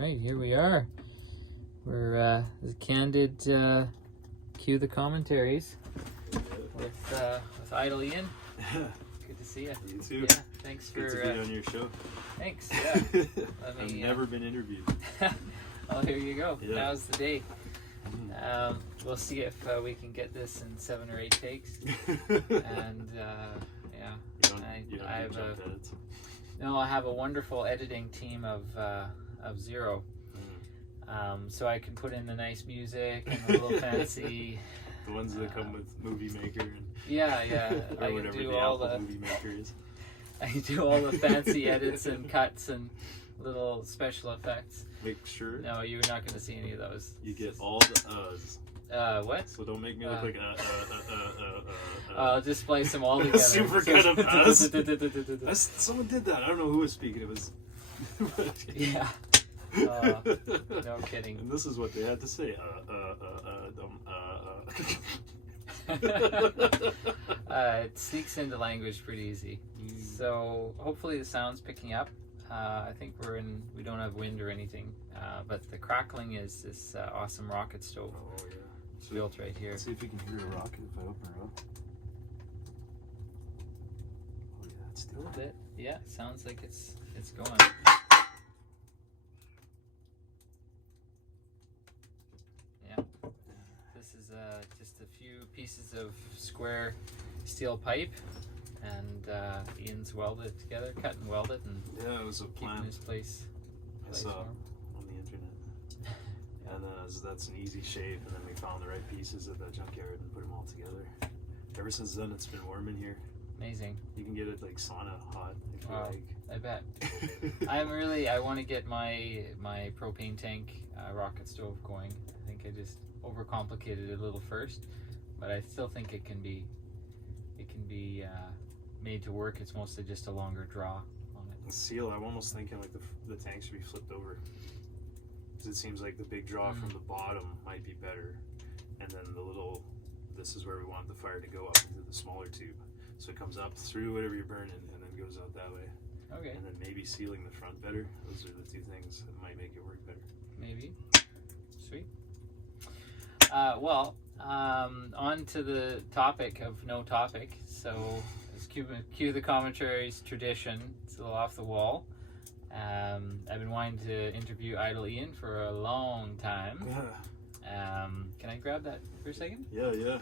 right, here we are. We're candid cue the commentaries with Idle Ian. Good to see you. You too. Yeah, thanks Good for to be on your show. Thanks. Yeah. I've never been interviewed. Oh, here you go. Yeah. Now's the day. We'll see if we can get this in 7 or 8 takes. And yeah, I have no. I have a wonderful editing team of Zero. So I can put in the nice music and a little fancy. The ones that come with Movie Maker and Yeah. or I whatever can do the all Apple the Movie Maker is. I do all the fancy edits and cuts and little special effects. Make sure No, you're not going to see any of those. you get all the uhs. What? So don't make me look like I'll just place them all together. Super kind of us. Someone did that. I don't know who was speaking. It was. Yeah. No kidding. And this is what they had to say. It sneaks into language pretty easy. So hopefully the sound's picking up. I think we don't have wind or anything, but the crackling is this awesome rocket stove built right here. Let's see if you can hear a rocket if I open her up. Oh yeah, it's A little bit. Yeah, sounds like it's going. Yeah. This is just a few pieces of square steel pipe, and Ian's welded it together, cut and welded, and yeah, it was a plan. keeping his place. I saw warm. on the internet. And that's an easy shape, and then we found the right pieces at that junkyard and put them all together. Ever since then, it's been warm in here. Amazing. You can get it like sauna hot if you like. I bet. I want to get my propane tank rocket stove going. I think I just overcomplicated it a little first, but I still think it can be made to work. It's mostly just a longer draw on it. The seal, I'm almost thinking like the tank should be flipped over. Because it seems like the big draw from the bottom might be better, and then this is where we want the fire to go up into the smaller tube, so it comes up through whatever you're burning and then goes out that way. Okay. And then maybe sealing the front better. Those are the two things that might make it work better. Maybe. Sweet. On to the topic of no topic. So let's cue the commentaries tradition. It's a little off the wall. I've been wanting to interview Idle Ian for a long time. Can I grab that for a second? Yeah. Here.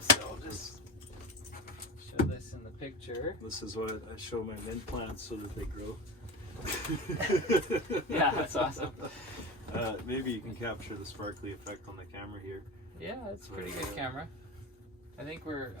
So I'll just show this in the picture. This is what I show my mint plants so that they grow. Yeah, that's awesome. Maybe you can capture the sparkly effect on the camera here. Yeah, that's a pretty good camera. I think we're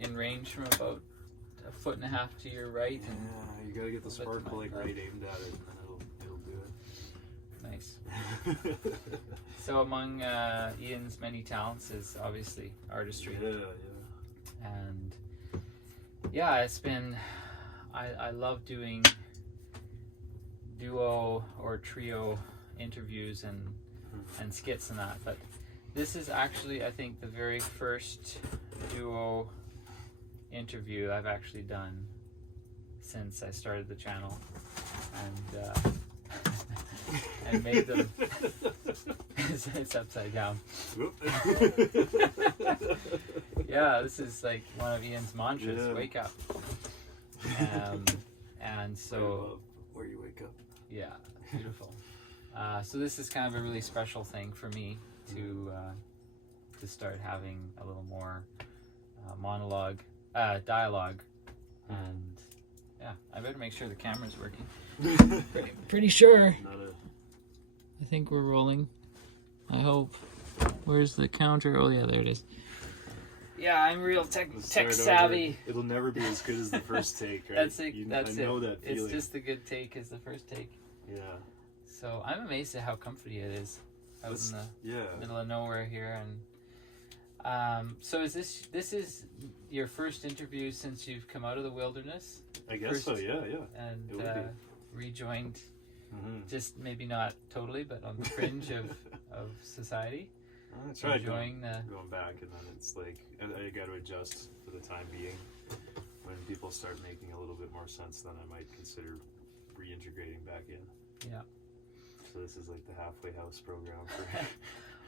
in range from about 1.5 feet to your right. Yeah, you gotta get the sparkle like right aimed at it, and then it'll do it. Nice. So among Ian's many talents is obviously artistry. Yeah. And yeah, it's been I love doing duo or trio interviews and skits and that, but this is actually, I think, the very first duo interview I've actually done since I started the channel, and and made them. It's upside down. Yeah, this is like one of Ian's mantras. Yeah. Wake up. And so where you wake up. yeah, beautiful. So this is kind of a really special thing for me to start having a little more dialogue, and yeah, I better make sure the camera's working. Pretty sure. I think we're rolling. I hope. Where's the counter? Oh yeah, there it is. Yeah, I'm real tech savvy. It'll never be as good as the first take, right? That's it. I know that feeling. It's just the good take is the first take. Yeah. So I'm amazed at how comfy it is out in the middle of nowhere here. And so is this is your first interview since you've come out of the wilderness? I guess so. Yeah. And rejoined, just maybe not totally, but on the fringe of society. I tried enjoying going back, and then it's like I got to adjust for the time being. When people start making a little bit more sense, then I might consider reintegrating back in. Yeah. So this is like the halfway house program for.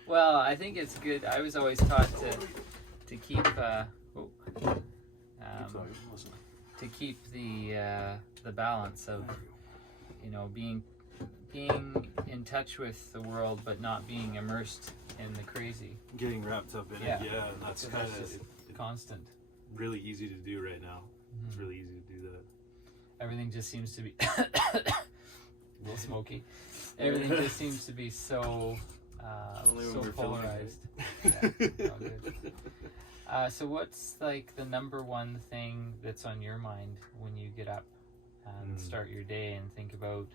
Well, I think it's good. I was always taught to keep to keep the balance of, you know, being in touch with the world but not being immersed in the crazy. Getting wrapped up in Yeah. it, yeah, and that's So kind that's just of constant. really easy to do right now. Mhm. It's really easy to do that. Everything just seems to be a little smoky. Everything just seems to be so Only when so we're filming, polarized. right? Yeah, all good. So what's like the number one thing that's on your mind when you get up and start your day and think about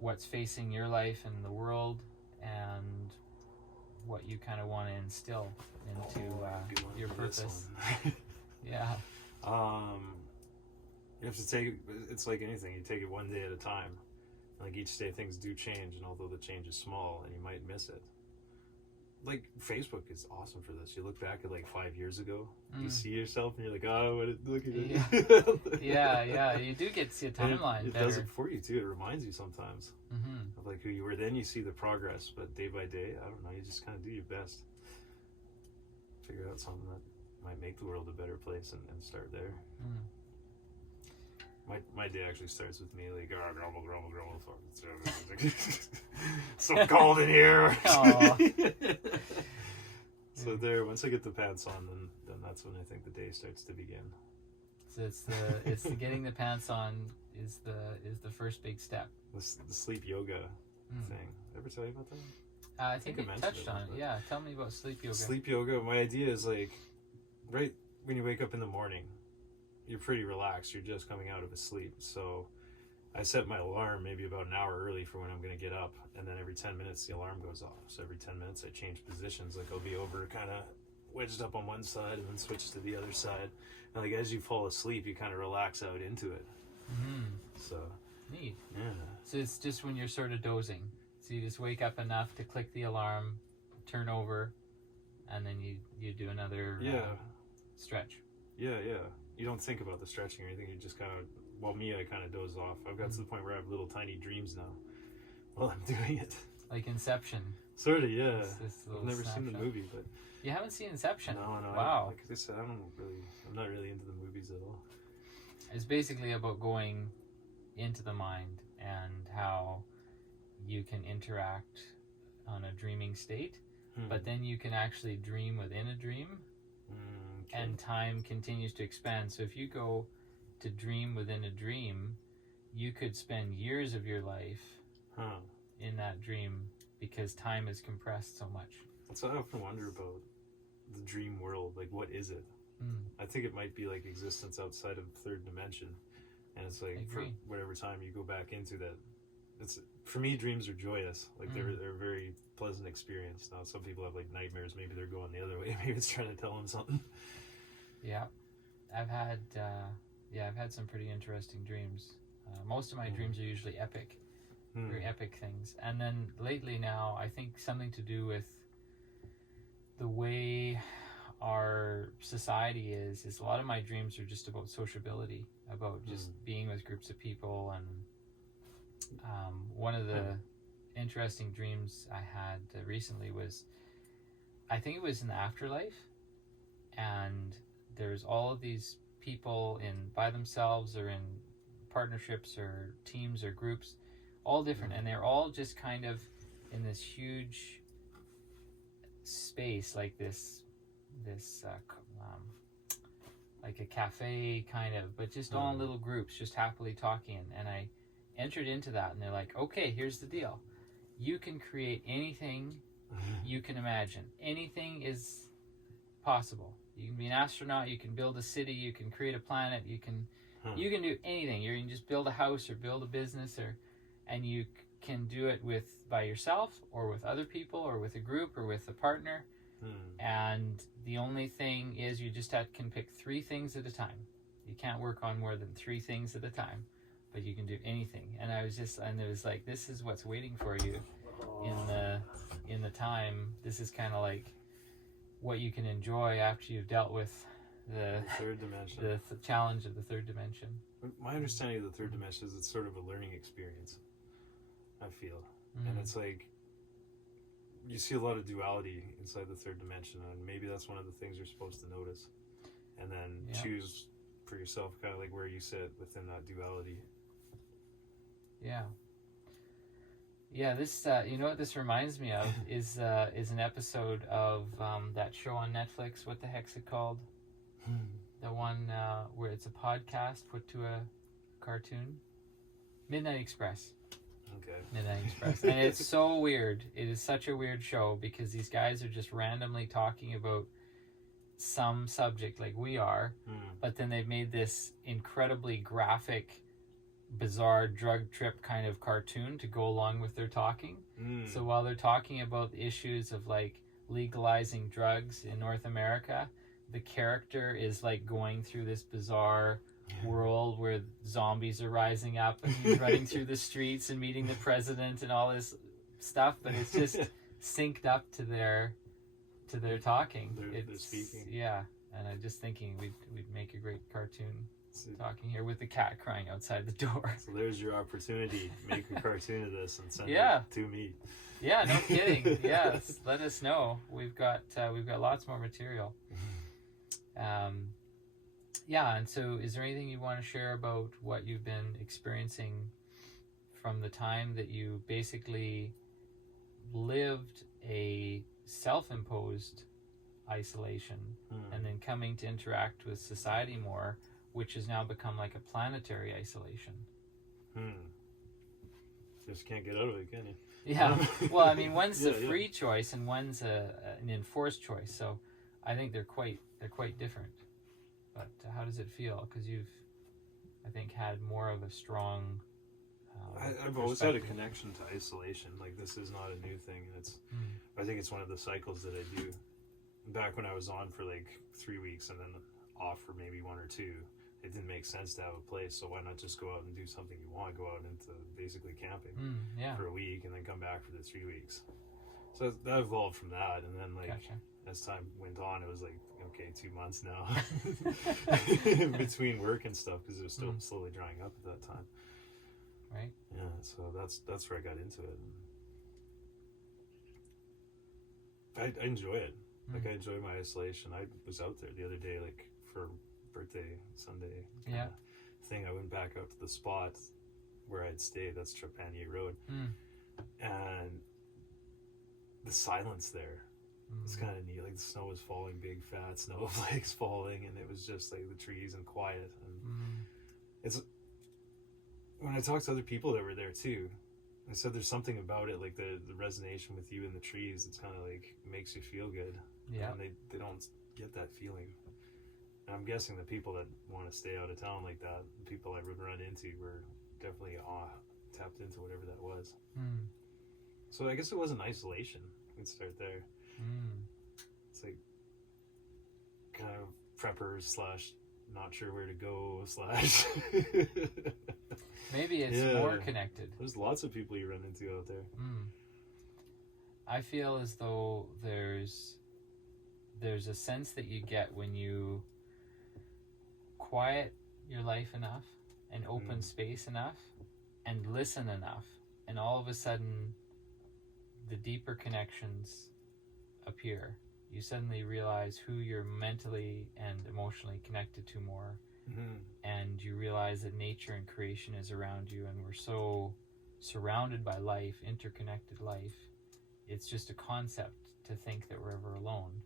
what's facing your life and the world and what you kind of want to instill into Good one your for this purpose? one. Yeah. You have to take it's like anything, you take it one day at a time. Like each day things do change, and although the change is small and you might miss it, like Facebook is awesome for this. You look back at like 5 years ago, you see yourself and you're like, oh, look at it. Yeah, you do get to see a And timeline it better. does it for you too. It reminds you sometimes Mm-hmm. of like who you were. Then you see the progress, but day by day, I don't know, you just kind of do your best. Figure out something that might make the world a better place and start there. Mm. My day actually starts with me like grumble. So cold in here. Aw. So there, once I get the pants on, then that's when I think the day starts to begin. So it's the getting the pants on is the first big step. The sleep yoga thing. Ever tell you about that? I think I you mentioned touched it, on it. but- Yeah, tell me about sleep yoga. Sleep yoga. My idea is like, right when you wake up in the morning, you're pretty relaxed. You're just coming out of a sleep. So I set my alarm maybe about an hour early for when I'm going to get up. And then every 10 minutes, the alarm goes off. So every 10 minutes, I change positions. Like I'll be over kind of wedged up on one side and then switch to the other side. And like as you fall asleep, you kind of relax out into it. So Neat. yeah. So it's just when you're sort of dozing. So you just wake up enough to click the alarm, turn over, and then you do another stretch. Yeah. You don't think about the stretching or anything. You just kind of, well, me, I kind of doze off. I've got to the point where I have little tiny dreams now while I'm doing it. Like Inception. Sort of, yeah. This I've little never seen the snapshot. movie, but You haven't seen Inception? no. Wow. Like I said, I'm not really into the movies at all. It's basically about going into the mind and how you can interact on a dreaming state, but then you can actually dream within a dream, Okay. and time continues to expand. So if you go to dream within a dream, you could spend years of your life in that dream because time is compressed so much. That's what I often wonder about the dream world. Like, what is it? I think it might be like existence outside of third dimension, and it's like for agree. whatever time you go back into that. It's for me, dreams are joyous. Like they're a very pleasant experience. Now some people have like nightmares. Maybe they're going the other way. Maybe it's trying to tell them something. Yeah, I've had some pretty interesting dreams. Most of my dreams are usually epic, very epic things. And then lately now, I think something to do with the way our society is a lot of my dreams are just about sociability, about just being with groups of people. And one of the interesting dreams I had recently was, I think it was in the afterlife, and there's all of these people by themselves or in partnerships or teams or groups, all different, and they're all just kind of in this huge space, like this like a cafe kind of, but just all in little groups, just happily talking. And I entered into that, and they're like, okay, here's the deal. You can create anything you can imagine. Anything is possible. You can be an astronaut, you can build a city, you can create a planet, you can do anything. You can just build a house or build a business, and you can do it by yourself or with other people or with a group or with a partner. And the only thing is you just can pick 3 things at a time. You can't work on more than 3 things at a time, but you can do anything. And it was like, this is what's waiting for you in the time. This is kind of like what you can enjoy after you've dealt with the third dimension. the challenge of the third dimension. My understanding of the third dimension is it's sort of a learning experience. I feel and it's like you see a lot of duality inside the third dimension, and maybe that's one of the things you're supposed to notice, and then choose for yourself kind of like where you sit within that duality. Yeah, this you know what this reminds me of is an episode of that show on Netflix. What the heck's it called? The one where it's a podcast put to a cartoon. Midnight Express. Okay. Midnight Express. And it's so weird. It is such a weird show because these guys are just randomly talking about some subject like we are, but then they've made this incredibly graphic, bizarre drug trip kind of cartoon to go along with their talking. So while they're talking about the issues of like legalizing drugs in North America, the character is like going through this bizarre world where zombies are rising up and he's running through the streets and meeting the president and all this stuff, but it's just synced up to their talking. They're speaking. Yeah, and I'm just thinking we'd make a great cartoon talking here with the cat crying outside the door. So there's your opportunity. Make a cartoon of this and send it to me. Yeah, no kidding. Yes, let us know. We've got lots more material. And so is there anything you want to share about what you've been experiencing from the time that you basically lived a self-imposed isolation and then coming to interact with society more, which has now become like a planetary isolation? Just can't get out of it, can you? Yeah. Well, I mean, one's a free choice and one's an enforced choice. So I think they're quite different. But how does it feel? Because you've, I think, had more of a strong. I've always had a connection to isolation. Like, this is not a new thing. It's, I think it's one of the cycles that I do. Back when I was on for like 3 weeks and then off for maybe 1 or 2, it didn't make sense to have a place. So why not just go out and do something you want? Go out into basically camping for a week and then come back for the 3 weeks. So that evolved from that, and then like as time went on, it was like, okay, 2 months now between work and stuff because it was still slowly drying up at that time. Right. Yeah. So that's where I got into it. I enjoy it. Like I enjoy my isolation. I was out there the other day, like for birthday Sunday thing. I went back out to the spot where I'd stayed. That's Trepanier Road, and the silence there. It's kind of neat. Like the snow was falling, big fat snowflakes falling, and it was just like the trees and quiet. And it's when I talked to other people that were there too, I said there's something about it, like the resonation with you in the trees. It's kind of like makes you feel good. Yeah. And they don't get that feeling. And I'm guessing the people that want to stay out of town like that, the people I would run into, were definitely tapped into whatever that was. So I guess it wasn't isolation. We'd start there. It's like kind of preppers / not sure where to go / maybe it's more connected. There's lots of people you run into out there. I feel as though there's a sense that you get when you quiet your life enough and open space enough and listen enough, and all of a sudden the deeper connections appear. You suddenly realize who you're mentally and emotionally connected to more, and you realize that nature and creation is around you, and we're so surrounded by life, interconnected life. It's just a concept to think that we're ever alone.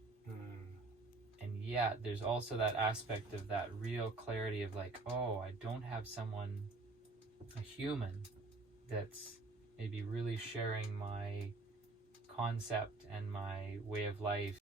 And yet there's also that aspect of that real clarity of like, oh, I don't have someone, a human, that's maybe really sharing my concept and my way of life